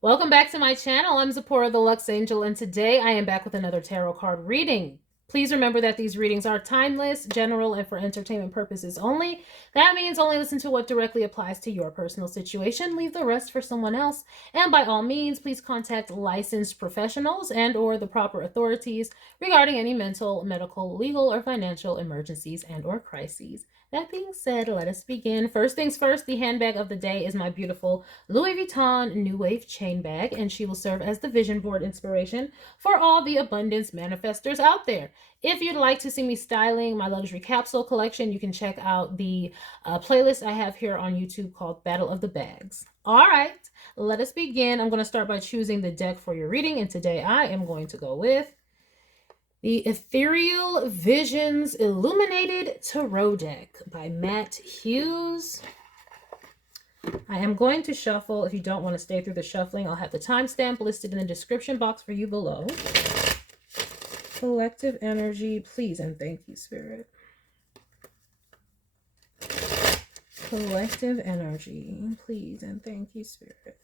Welcome back to my channel. I'm Zipporah the Lux Angel, and today I am back with another tarot card reading. Please remember that these readings are timeless, general, and for entertainment purposes only. That means only listen to what directly applies to your personal situation. Leave the rest for someone else. And by all means, please contact licensed professionals and or the proper authorities regarding any mental, medical, legal, or financial emergencies and or crises. That being said, let us begin. First things first, the handbag of the day is my beautiful Louis Vuitton New Wave chain bag, and she will serve as the vision board inspiration for all the abundance manifestors out there. If you'd like to see me styling my luxury capsule collection, you can check out the playlist I have here on YouTube called Battle of the Bags. All right, let us begin. I'm going to start by choosing the deck for your reading, and today I am going to go with the Ethereal Visions Illuminated Tarot Deck by Matt Hughes. I am going to shuffle. If you don't want to stay through the shuffling, I'll have the timestamp listed in the description box for you below. Collective energy, please and thank you, Spirit. Collective energy, please and thank you, Spirit.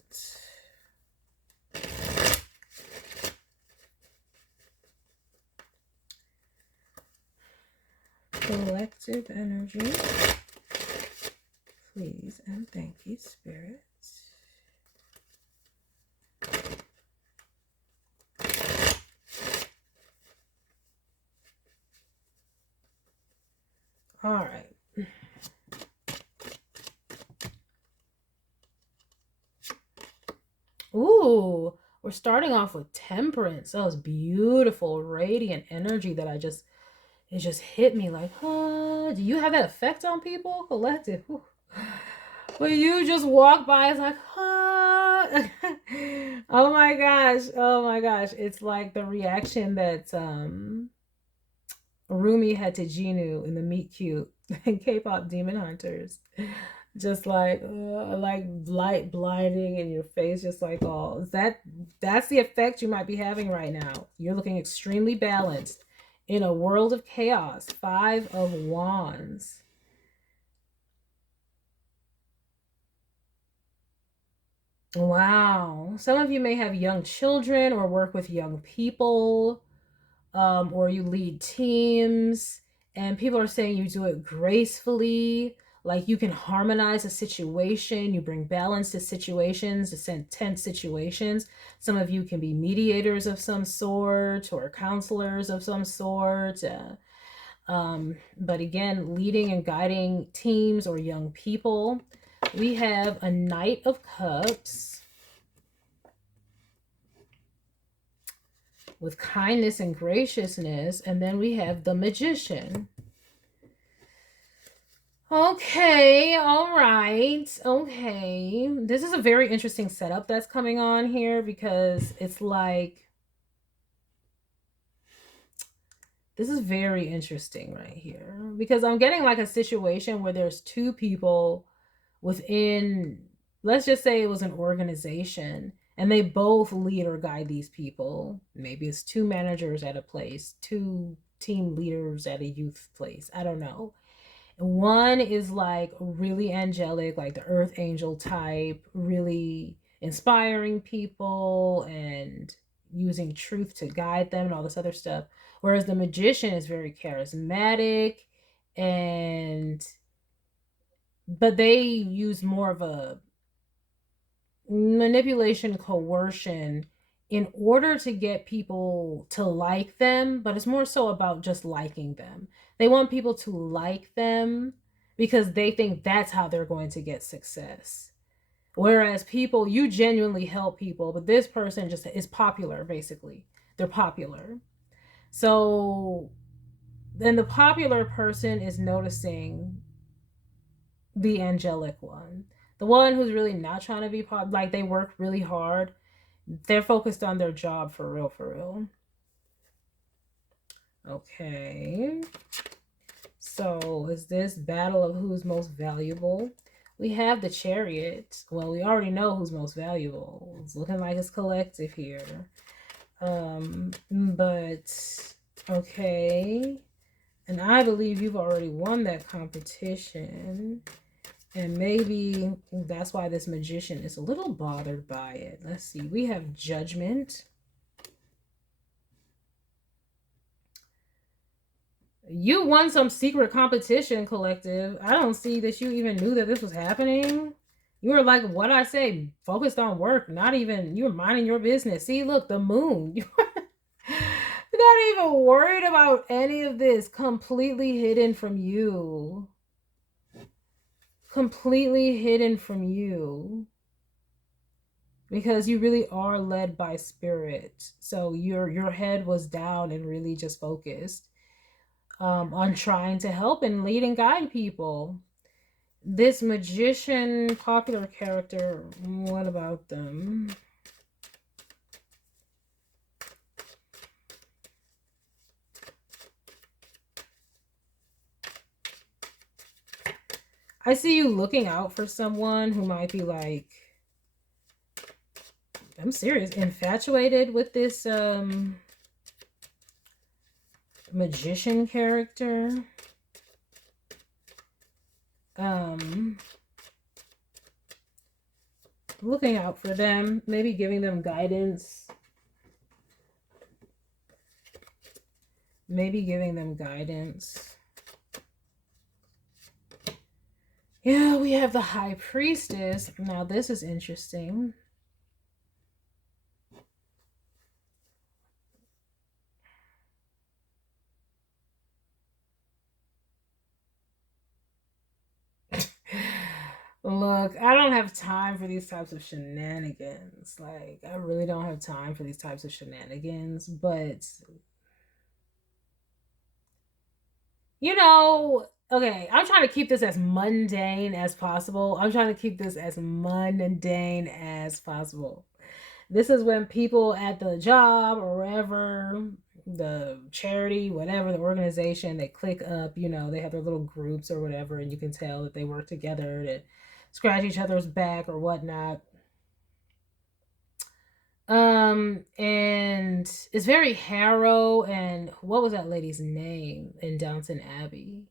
Collective energy, please and thank you, Spirit. All right. Ooh, we're starting off with Temperance. That was beautiful, radiant energy that it just hit me like, huh? Do you have that effect on people? Collective. Whew. When you just walk by, it's like, huh? Oh my gosh. Oh my gosh. It's like the reaction that Rumi had to Genu in the Meet Cute and K-pop Demon Hunters. Just like light blinding in your face, just like all that's the effect you might be having right now. You're looking extremely balanced in a world of chaos. 5 of Wands. Wow. Some of you may have young children or work with young people, or you lead teams, and people are saying you do it gracefully. Like you can harmonize a situation, you bring balance to situations, to tense situations. Some of you can be mediators of some sort or counselors of some sort. But again, leading and guiding teams or young people. We have a Knight of Cups with kindness and graciousness, and then we have the Magician. Okay, all right, okay. This is a very interesting setup that's coming on here because it's like, this is very interesting right here because I'm getting like a situation where there's two people within, let's just say it was an organization, and they both lead or guide these people. Maybe it's 2 managers at a place, 2 team leaders at a youth place. I don't know. One is like really angelic, like the earth angel type, really inspiring people and using truth to guide them and all this other stuff. Whereas the magician is very charismatic, and but they use more of a manipulation, coercion in order to get people to like them, but it's more so about just liking them. They want people to like them because they think that's how they're going to get success. Whereas people, you genuinely help people, but this person just is popular, basically. They're popular. So then the popular person is noticing the angelic one. The one who's really not trying to be like they work really hard. They're focused on their job for real, for real. Okay. So is this battle of who's most valuable? We have the Chariot. Well, we already know who's most valuable. It's looking like it's collective here. But okay. And I believe you've already won that competition. And maybe that's why this magician is a little bothered by it. Let's see. We have Judgment. You won some secret competition, collective. I don't see that you even knew that this was happening. You were like, what I say, focused on work, not even, you were minding your business. See, look, the moon. You're not even worried about any of this. Completely hidden from you. Completely hidden from you. Because you really are led by spirit. So your head was down and really just focused on trying to help and lead and guide people. This magician popular character, what about them? I see you looking out for someone who might be like, I'm serious, infatuated with this magician character. Looking out for them, maybe giving them guidance. Maybe giving them guidance. Yeah, we have the High Priestess. Now this is interesting. Look, I don't have time for these types of shenanigans. Like, I really don't have time for these types of shenanigans. But, you know, okay, I'm trying to keep this as mundane as possible. I'm trying to keep this as mundane as possible. This is when people at the job or wherever, the charity, whatever, the organization, they click up, you know, they have their little groups or whatever, and you can tell that they work together to scratch each other's back or whatnot. And it's very Harrow, and what was that lady's name in Downton Abbey?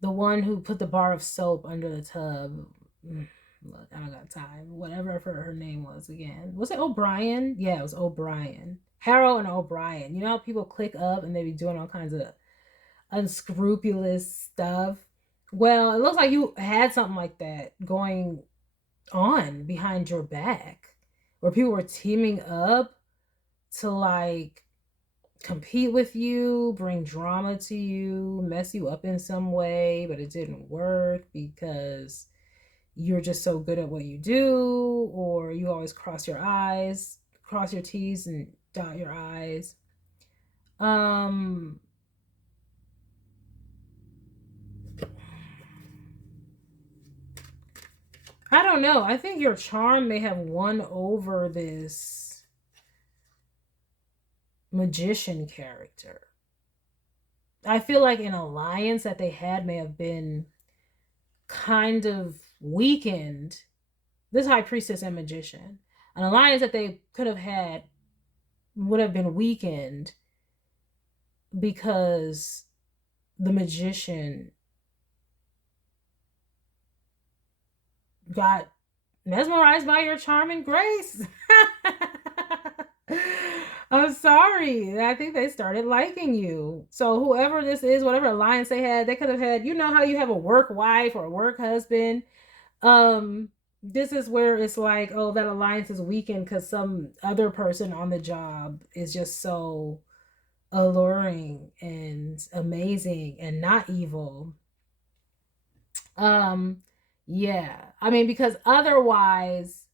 The one who put the bar of soap under the tub. Look, I don't got time. Whatever her name was again. Was it O'Brien? Yeah, it was O'Brien. Harrow and O'Brien. You know how people click up and they be doing all kinds of unscrupulous stuff? Well, it looks like you had something like that going on behind your back, where people were teaming up to like compete with you, bring drama to you, mess you up in some way, but it didn't work because you're just so good at what you do, or you always cross your T's and dot your I's. I don't know. I think your charm may have won over this magician character. I feel like an alliance that they had may have been kind of weakened. This High Priestess and magician. An alliance that they could have had would have been weakened because the magician got mesmerized by your charm and grace. I'm sorry. I think they started liking you. So whoever this is, whatever alliance they had, they could have had, you know how you have a work wife or a work husband. This is where it's like, oh, that alliance is weakened because some other person on the job is just so alluring and amazing and not evil. Yeah. I mean, because otherwise,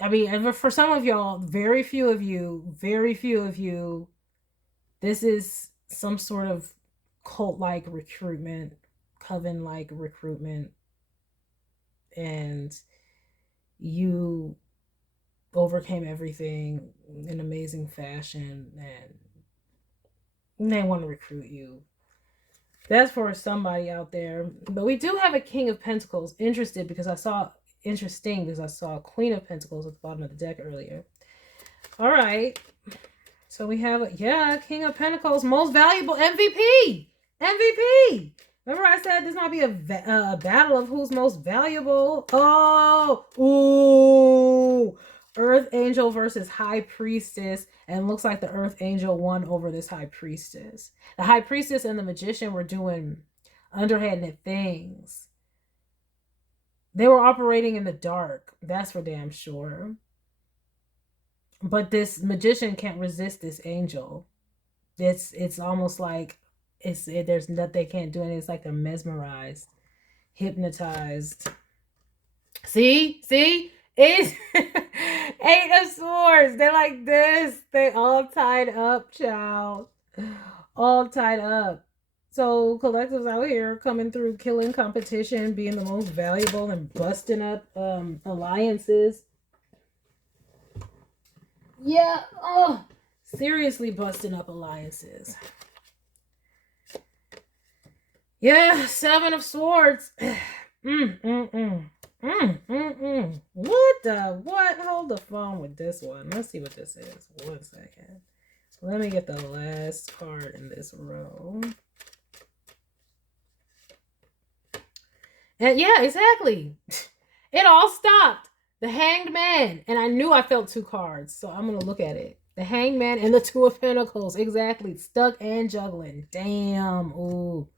I mean, for some of y'all, very few of you, this is some sort of cult-like recruitment, coven-like recruitment, and you overcame everything in amazing fashion, and they want to recruit you. That's for somebody out there. But we do have a King of Pentacles interested because I saw a Queen of Pentacles at the bottom of the deck earlier. All right. So we have, yeah, King of Pentacles, most valuable MVP. MVP. Remember I said this might be a battle of who's most valuable. Oh, ooh. Earth Angel versus High Priestess. And looks like the Earth Angel won over this High Priestess. The High Priestess and the Magician were doing underhanded things. They were operating in the dark. That's for damn sure. But this Magician can't resist this Angel. It's almost like there's nothing they can't do anything. It's like they're mesmerized, hypnotized. See, it's 8 of Swords. They're like this. They all tied up, child. All tied up. So collectives out here coming through, killing competition, being the most valuable, and busting up alliances. Yeah. Oh, seriously busting up alliances. Yeah, 7 of Swords. What? Hold the phone with this one. Let's see what this is. 1 second. Let me get the last card in this row. And yeah, exactly. It all stopped. The Hanged Man. And I knew I felt 2 cards, so I'm going to look at it. The Hanged Man and the 2 of Pentacles. Exactly. Stuck and juggling. Damn. Ooh.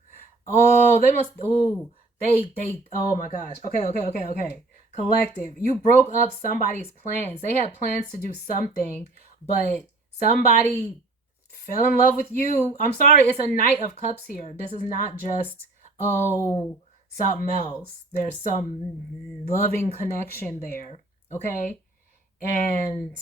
Oh, they must. Ooh. They. Oh my gosh. Okay. Collective. You broke up somebody's plans. They had plans to do something, but somebody fell in love with you. I'm sorry. It's a Knight of Cups here. This is not just, oh, something else. There's some loving connection there. Okay. And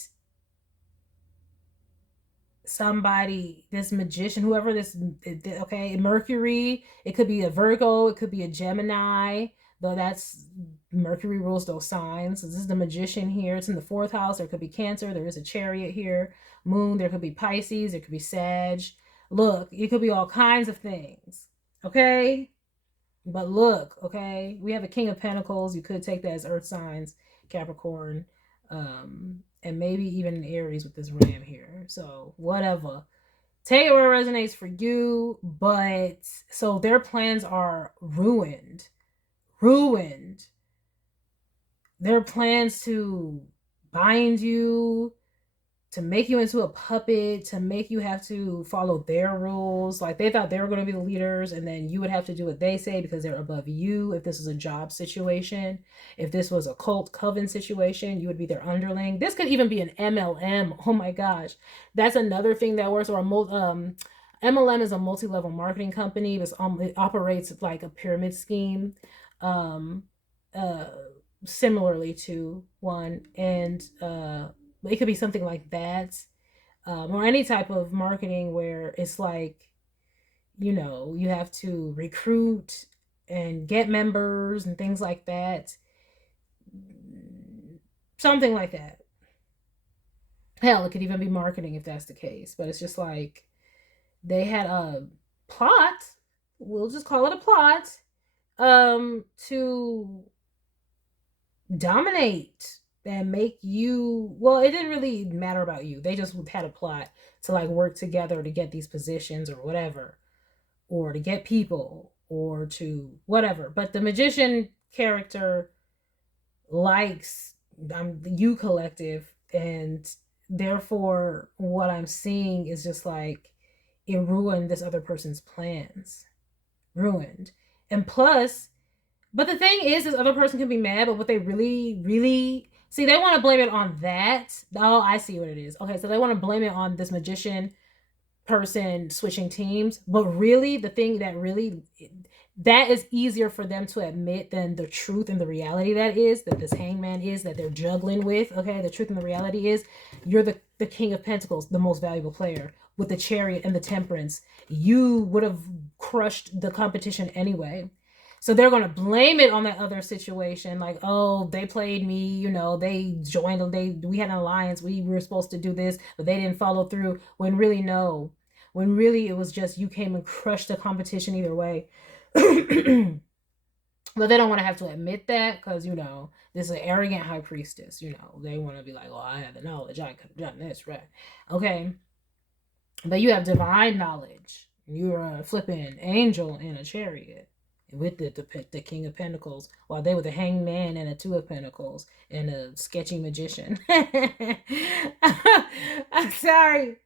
somebody, this Magician, whoever this, okay, Mercury, it could be a Virgo, it could be a Gemini, though that's, Mercury rules those signs. So this is the Magician here. It's in the 4th house. There could be Cancer. There is a Chariot here. Moon. There could be Pisces. There could be Sag. Look, it could be all kinds of things. Okay? But look, okay? We have a King of Pentacles. You could take that as earth signs, Capricorn, and maybe even an Aries with this Ram here. So whatever. Take it where it resonates for you. But so their plans are ruined. Their plans to bind you, to make you into a puppet, to make you have to follow their rules. Like they thought they were going to be the leaders, and then you would have to do what they say because they're above you. If this was a job situation, if this was a cult coven situation, you would be their underling. This could even be an MLM. Oh my gosh. That's another thing that works. Or MLM is a multi-level marketing company. It operates like a pyramid scheme. Similarly to one, and it could be something like that, or any type of marketing where it's like, you know, you have to recruit and get members and things like that. Something like that. Hell, it could even be marketing if that's the case. But it's just like they had a plot. We'll just call it a plot. To dominate and make you, well, it didn't really matter about you. They just had a plot to like work together to get these positions or whatever, or to get people, or to whatever. But the Magician character likes you, collective, and therefore what I'm seeing is just like it ruined this other person's plans. Ruined. And plus, but the thing is, this other person can be mad, but what they really see, they want to blame it on that. Oh, I see what it is. Okay, so they want to blame it on this Magician person switching teams, but really the thing that is easier for them to admit than the truth and the reality that this Hangman is that they're juggling with. Okay, the truth and the reality is you're the King of Pentacles, the most valuable player. With the Chariot and the Temperance, you would have crushed the competition anyway. So they're going to blame it on that other situation. Like, oh, they played me, you know, they joined, we had an alliance. We were supposed to do this, but they didn't follow through. When really, no. When really it was just you came and crushed the competition either way. But they don't want to have to admit that because, you know, this is an arrogant High Priestess. You know, they want to be like, oh, I had the knowledge. I could have done this, right? Okay. But you have divine knowledge. You're a flipping angel in a chariot with the King of Pentacles, while they were the Hanged Man and a Two of Pentacles and a sketchy magician. I'm sorry.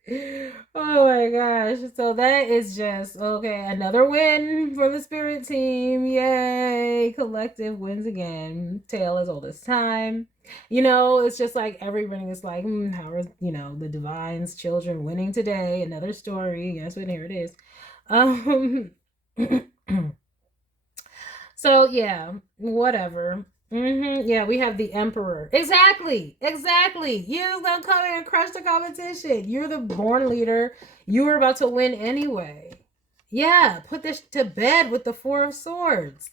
Oh my gosh. So that is just, okay, another win for the Spirit team. Yay. Collective wins again. Tale as old as time. You know, it's just like every reading is like, how are, you know, the Divine's children winning today? Another story. Yes, but here it is. So yeah, whatever. Yeah, we have the Emperor. Exactly. You don't come in and crush the competition. You're the born leader. You were about to win anyway. Yeah, put this to bed with the Four of Swords.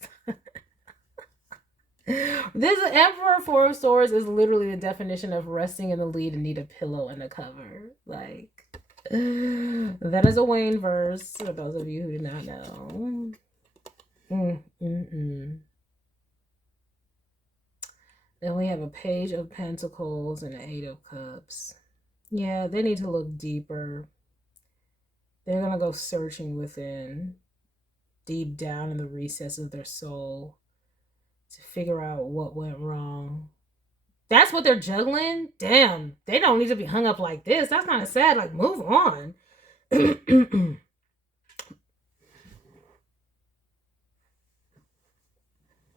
This Emperor Four of Swords is literally the definition of resting in the lead and need a pillow and a cover. Like, that is a Wayne verse, for those of you who do not know. Then we have a Page of Pentacles and an Eight of Cups. Yeah, they need to look deeper. They're going to go searching within, deep down in the recesses of their soul, to figure out what went wrong. That's what they're juggling? Damn, they don't need to be hung up like this. That's kind of sad. Like, move on.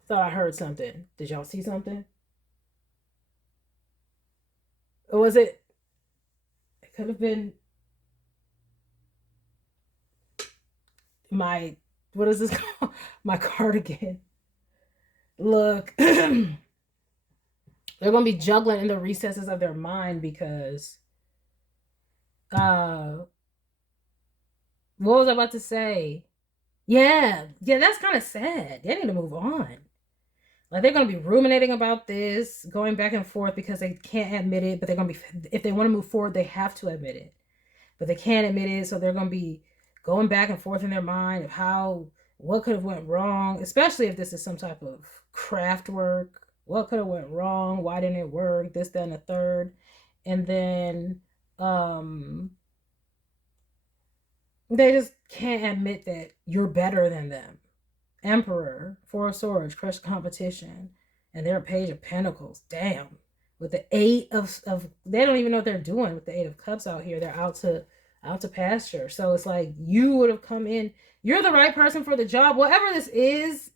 Thought I heard something. Did y'all see something? Or was it? It could have been my, what is this called? My cardigan. Look, they're going to be juggling in the recesses of their mind because, what was I about to say? Yeah, that's kind of sad. They need to move on. Like, they're going to be ruminating about this, going back and forth because they can't admit it, but they're going to be, if they want to move forward, they have to admit it. But they can't admit it, so they're going to be going back and forth in their mind of what could have went wrong, especially if this is some type of craft work. What could have went wrong? Why didn't it work? This, that, and the third. And then they just can't admit that you're better than them. Emperor, Four of Swords, crush competition, and they're a Page of Pentacles. Damn. With the Eight of they don't even know what they're doing with the Eight of Cups out here. They're out to pasture. So it's like, you would have come in. You're the right person for the job. Whatever this is,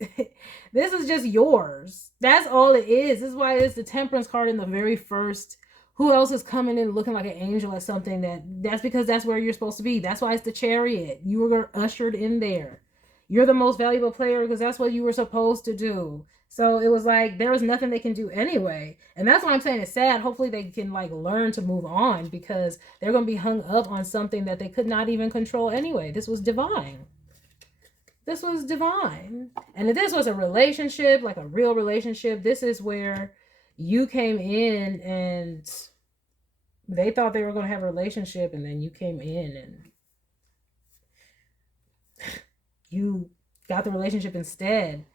this is just yours. That's all it is. This is why it's the Temperance card in the very first. Who else is coming in looking like an angel at something? That's because that's where you're supposed to be. That's why it's the Chariot. You were ushered in there. You're the most valuable player because that's what you were supposed to do. So it was like, there was nothing they can do anyway. And that's why I'm saying it's sad. Hopefully they can like learn to move on, because they're going to be hung up on something that they could not even control anyway. This was divine. This was divine. And if this was a relationship, like a real relationship, this is where you came in and they thought they were going to have a relationship, and then you came in and you got the relationship instead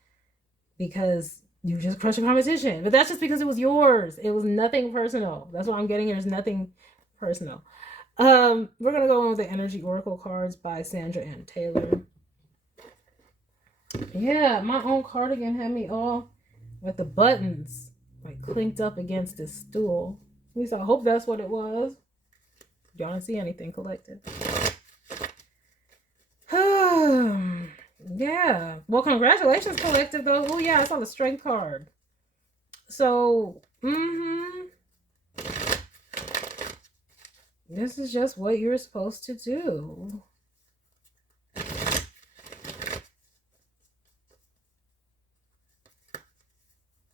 because you just crushed the competition. But that's just because it was yours. It was nothing personal. That's what I'm getting. There's nothing personal. We're going to go on with the Energy Oracle cards by Sandra Ann Taylor. Yeah, my own cardigan had me all with the buttons like clinked up against this stool. At least I hope that's what it was. Y'all don't see anything, collective. Yeah. Well, congratulations, collective, though. Oh, yeah, I saw the Strength card. So, this is just what you're supposed to do.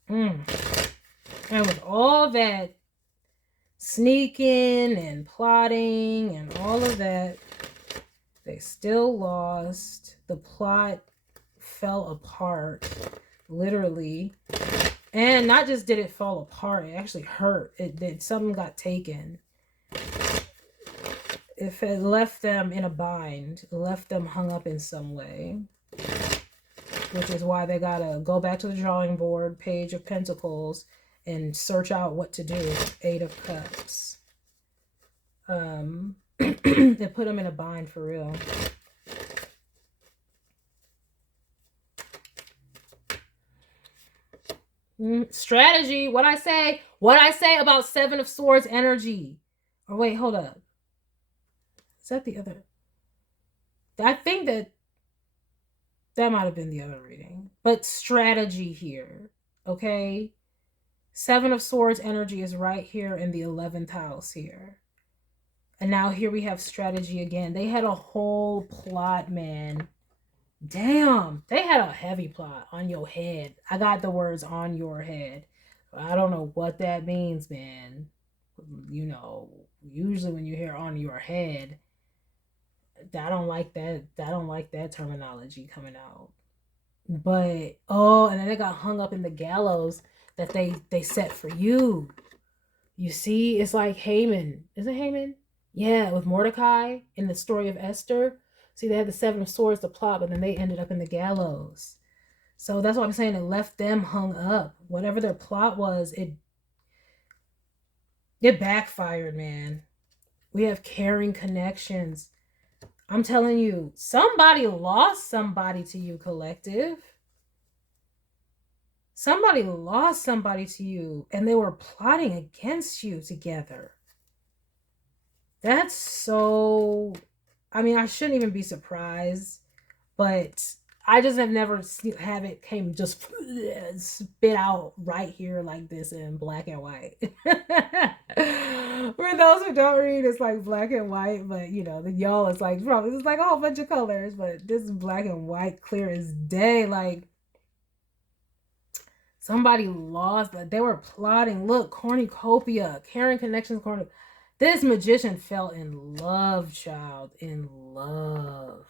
And with all that sneaking and plotting and all of that, they still lost. The plot fell apart, literally. And not just did it fall apart, it actually hurt. Something got taken. If it left them in a bind, left them hung up in some way, which is why they gotta go back to the drawing board, Page of Pentacles, and search out what to do. Eight of Cups. They put them in a bind for real. Strategy. What I say? What I say about Seven of Swords energy? Or wait, hold up. Is that the other? I think that might have been the other reading. But strategy here. Okay. Seven of Swords energy is right here in the 11th house here. And now here we have strategy again. They had a whole plot, man. Damn. They had a heavy plot on your head. I got the words on your head. I don't know what that means, man. You know, usually when you hear on your head, I don't like that. I don't like that terminology coming out. But oh, and then they got hung up in the gallows that they set for you. You see, it's like Haman. Is it Haman? Yeah, with Mordecai in the story of Esther. See, they had the Seven of Swords to plot, but then they ended up in the gallows. So that's what I'm saying. It left them hung up. Whatever their plot was, it backfired, man. We have caring connections. I'm telling you, somebody lost somebody to you, collective. Somebody lost somebody to you, and they were plotting against you together. That's so... I mean, I shouldn't even be surprised, but I just have never have it came just spit out right here like this in black and white. For those who don't read, it's like black and white, but you know, the y'all is like probably it's like a whole bunch of colors, but this is black and white, clear as day. Like somebody lost, like they were plotting. Look, cornucopia, caring connections, corny. This magician fell in love, child, in love.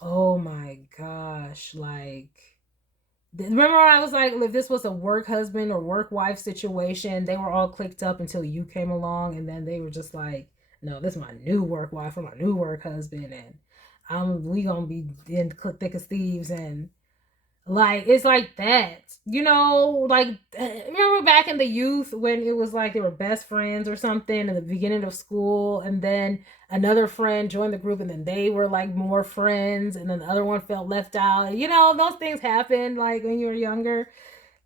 Oh my gosh, like remember when I was like, if this was a work husband or work wife situation, they were all clicked up until you came along, and then they were just like, no, this is my new work wife or my new work husband, and we gonna be in thick as thieves, and like it's like that, you know, like remember back in the youth when it was like they were best friends or something in the beginning of school, and then another friend joined the group, and then they were like more friends, and then the other one felt left out. You know, those things happen like when you were younger.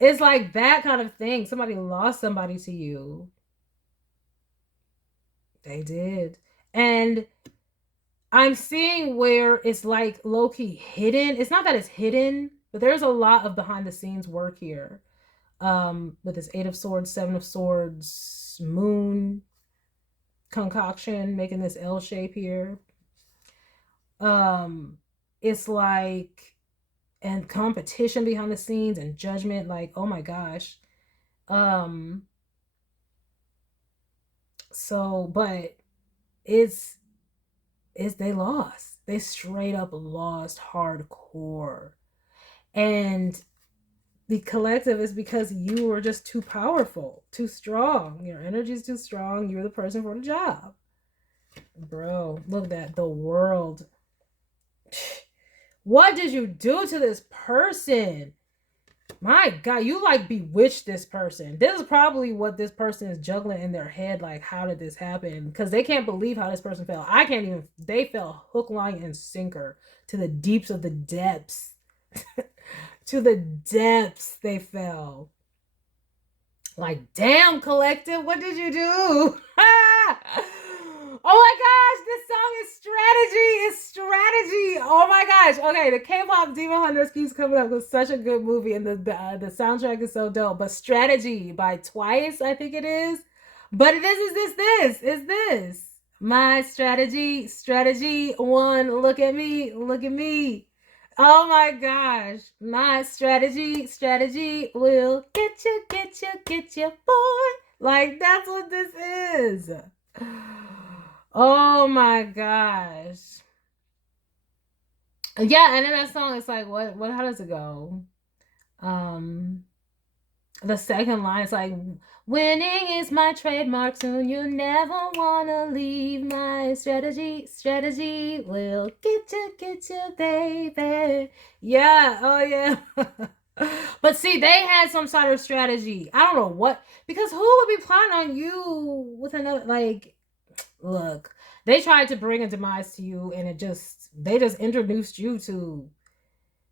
It's like that kind of thing. Somebody lost somebody to you. They did. And I'm seeing where it's like low-key hidden. It's not that it's hidden, but there's a lot of behind the scenes work here. With this Eight of Swords, Seven of Swords, Moon concoction, making this L shape here. It's like, and competition behind the scenes and judgment, like, oh my gosh. So, but it's they lost. They straight up lost hardcore. And the collective is because you were just too powerful, too strong. Your energy is too strong. You're the person for the job. Bro, look at that. The world. What did you do to this person? My God, you like bewitched this person. This is probably what this person is juggling in their head. Like, how did this happen? Because they can't believe how this person fell. I can't even. They fell hook, line, and sinker to the deeps of the depths. To the depths they fell. Like, damn, collective, what did you do? Oh my gosh, this song is strategy. It's strategy. Oh my gosh. Okay, the K-pop Demon Hunters keeps coming up with such a good movie, and the soundtrack is so dope. But Strategy by Twice, I think it is. But this is this. My strategy one. Look at me. Oh my gosh. My strategy will get you, boy. Like, that's what this is. Oh my gosh. Yeah, and then that song is like, what, how does it go? The second line is like, winning is my trademark, soon you never wanna leave. My strategy will get you, baby. Yeah, oh yeah. But see, they had some sort of strategy. I don't know what, because who would be plotting on you with another, like, look, they tried to bring a demise to you, and they just introduced you to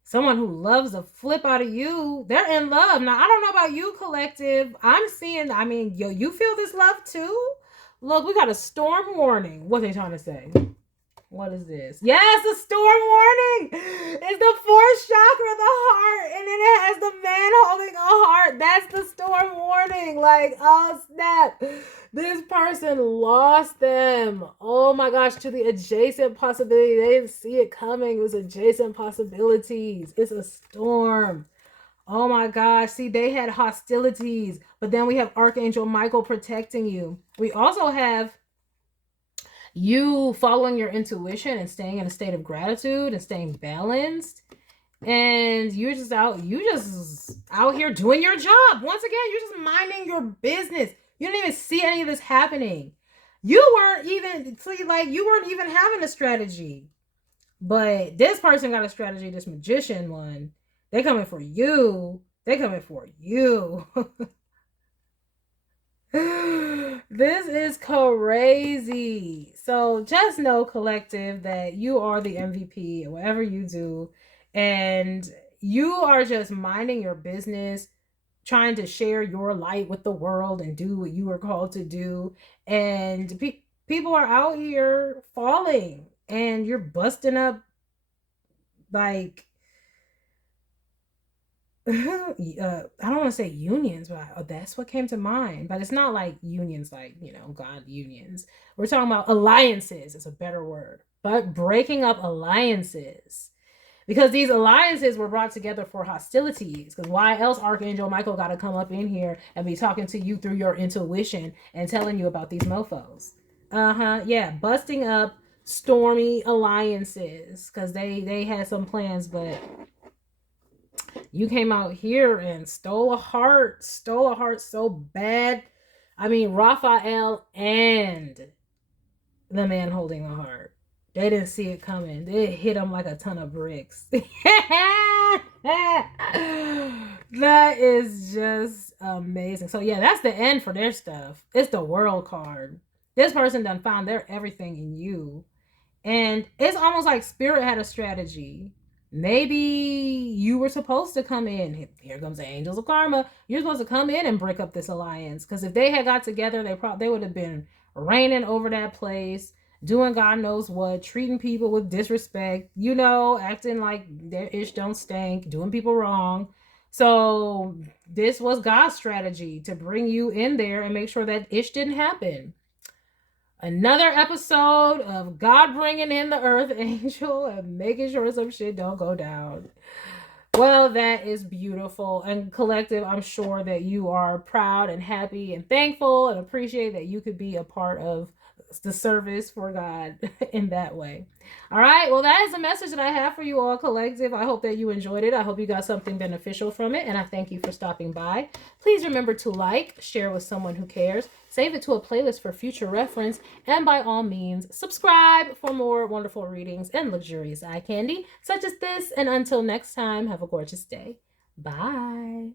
Someone who loves the flip out of you. They're in love. Now, I don't know about you, collective. I'm seeing, I mean, yo, you feel this love too? Look, we got a storm warning. What are they trying to say? What is this? Yes, a storm warning. It's the fourth chakra, the heart, and then it has the man holding a heart. That's the storm warning. Like, oh snap. This person lost them. Oh my gosh, to the adjacent possibility. They didn't see it coming. It was adjacent possibilities. It's a storm. Oh my gosh. See, they had hostilities, but then we have Archangel Michael protecting you. We also have you following your intuition and staying in a state of gratitude and staying balanced. And you're just out here doing your job. Once again, you're just minding your business. You didn't even see any of this happening. You weren't even having a strategy. But this person got a strategy, this magician one. They coming for you. They coming for you. This is crazy. So just know, collective, that you are the MVP in whatever you do. And you are just minding your business, trying to share your light with the world and do what you were called to do. And people are out here falling and you're busting up like I don't want to say unions, but that's what came to mind. But it's not like unions, like, you know, God unions. We're talking about alliances. It's a better word. But breaking up alliances. Because these alliances were brought together for hostilities. Because why else Archangel Michael got to come up in here and be talking to you through your intuition and telling you about these mofos? Yeah, busting up stormy alliances. Because they had some plans, but you came out here and stole a heart so bad. I mean, Raphael and the man holding a heart. They didn't see it coming. They hit him like a ton of bricks. That is just amazing. So yeah, that's the end for their stuff. It's the World card. This person done found their everything in you. And it's almost like Spirit had a strategy. Maybe you were supposed to come in. Here comes the Angels of Karma. You're supposed to come in and break up this alliance. Because if they had got together, they would have been reigning over that place, doing God knows what, treating people with disrespect, you know, acting like their ish don't stink, doing people wrong. So this was God's strategy to bring you in there and make sure that ish didn't happen. Another episode of God bringing in the earth angel and making sure some shit don't go down. Well, that is beautiful. And collective, I'm sure that you are proud and happy and thankful and appreciate that you could be a part of the service for God in that way. All right. Well, that is the message that I have for you all, collective. I hope that you enjoyed it. I hope you got something beneficial from it. And I thank you for stopping by. Please remember to like, share with someone who cares, save it to a playlist for future reference, and by all means, subscribe for more wonderful readings and luxurious eye candy such as this. And until next time, have a gorgeous day. Bye.